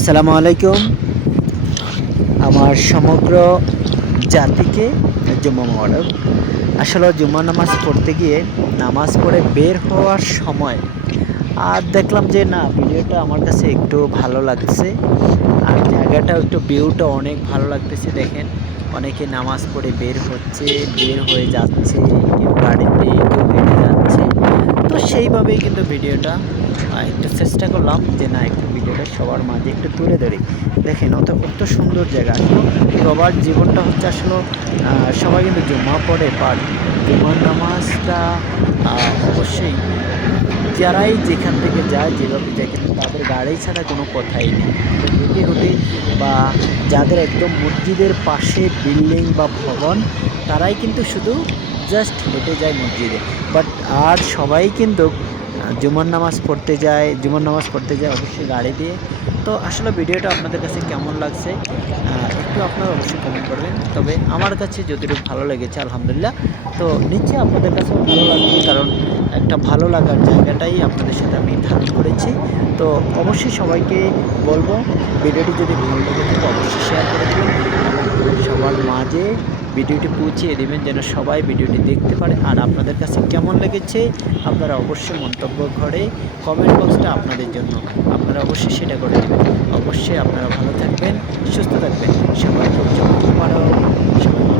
আসসালামু আলাইকুম। আমার সমগ্র জাতিকে জুম্মা মোবারক। আসলে জুম্মা নামাজ পড়তে গিয়ে নামাজ পড়ে বের হওয়ার সময় দেখলাম যে না ভিডিওটা আমার কাছে একটু ভালো লাগছে। আর জায়গাটাও একটু ভিউটা অনেক ভালো লাগতেছে দেখেন। অনেকে নামাজ পড়ে বের হচ্ছে, বের হয়ে যাচ্ছে, কেউ গাড়িতে, কেউ হেঁটে যাচ্ছে। তো সেইভাবেই কিন্তু ভিডিওটা একটু চেষ্টা করলাম যে না একটু ভিডিওটা সবার মাঝে একটু তুলে ধরি। দেখেন অত সুন্দর জায়গা। আসলে প্রবাস জীবনটা হচ্ছে আসলে সবাই কিন্তু জুম্মা পড়ে, বাট জুম্মার নামাজটা অবশ্যই যারাই যেখান থেকে যায় যেভাবে যায় কিন্তু তাদের গাড়ি ছাড়া কোনো কথাই নেই। তাদের হেঁটে হেঁটে বা যাদের একদম মসজিদের পাশে বিল্ডিং বা ভবন তারাই কিন্তু শুধু জাস্ট হেঁটে যায় মসজিদে। বাট আর সবাই কিন্তু জুমার নামাজ পড়তে যায় অবশ্যই গাড়ি দিয়ে। তো আসলে ভিডিওটা আপনাদের কাছে কেমন লাগছে একটু আপনারা অবশ্যই কমেন্ট করবেন। তবে আমার কাছে যতটুকু ভালো লেগেছে আলহামদুলিল্লাহ। তো নিশ্চয়ই আপনাদের কাছেও ভালো লাগবে, কারণ একটা ভালো লাগার জায়গাটাই আপনাদের সাথে আমি ধারণ করেছি। তো অবশ্যই সবাইকে বলবো, ভিডিওটি যদি ভালো লেগে থাকে অবশ্যই শেয়ার করে দেবেন এবং সবার মাঝে ভিডিওটি পৌঁছিয়ে দেবেন যেন সবাই ভিডিওটি দেখতে পারে। আর আপনাদের কাছে কেমন লেগেছে আপনারা অবশ্যই মন্তব্য ঘরে কমেন্ট বক্সটা আপনাদের জন্য, আপনারা অবশ্যই সেটা করে দেবেন। অবশ্যই আপনারা ভালো থাকবেন, সুস্থ থাকবেন। সবাইকে জুম্মা মুবারক। সবাই ভালো